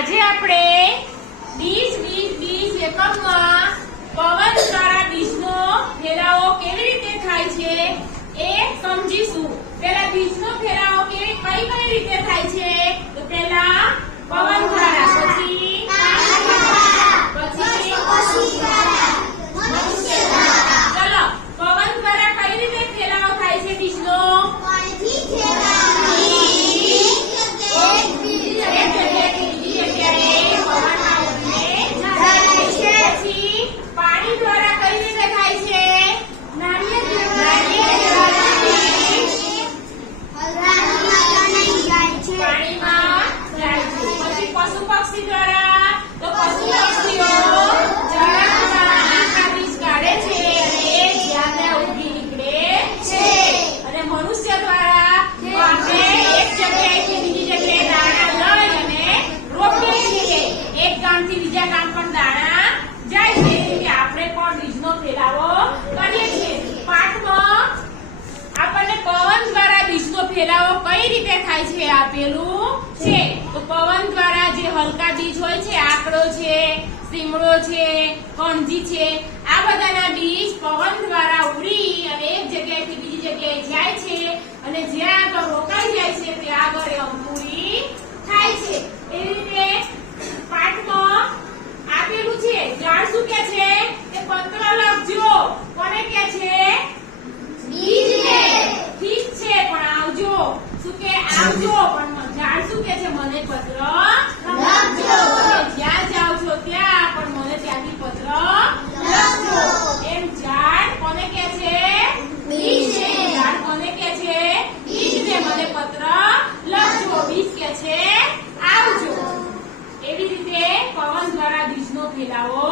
આજે આપણે બીજ એકમમાં પવન દ્વારા બીજનો ફેલાવો કેવી રીતે થાય છે એ સમજીશું। પહેલા બીજનો ફેલાવો કઈ રીતે થાય છે તો પહેલા પવન દ્વારા, પછી ચલો પવન દ્વારા કઈ રીતે ફેલાવો થાય છે બીજનો? ફેલાવો કઈ રીતે થાય છે આપેલું છે। તો પવન દ્વારા જે હલકા બીજ હોય છે, આકડો છે, સીમડો છે, કણજી છે, આ બધાના બીજ પવન દ્વારા ઉડી અને એક જગ્યાએથી બીજી જગ્યાએ જાય છે અને જ્યાં આગળ રોકાઈ જાય છે ત્યાં આગળ અંકુરી થાય છે। એવી રીતે પાઠમાં આપેલું છે। ઝાડ શું કે છે કે પત્ર લખજો, કોને કે છે? બીજને। ઠીક છે, પણ આવજો શું કે આવજો, પણ ઝાડ શું કે છે? મને પત્ર લખજો। જ્યાં જાવ છો ત્યાં પણ મને ત્યાંથી પત્ર લખજો। એમ ઝાડ કોને કે છે? બીજને। ઝાડ કોને કે છે? બીજને। મને પત્ર લખજો, બીજ કે છે આવજો। એવી રીતે પવન દ્વારા બીજનો ફેલાવો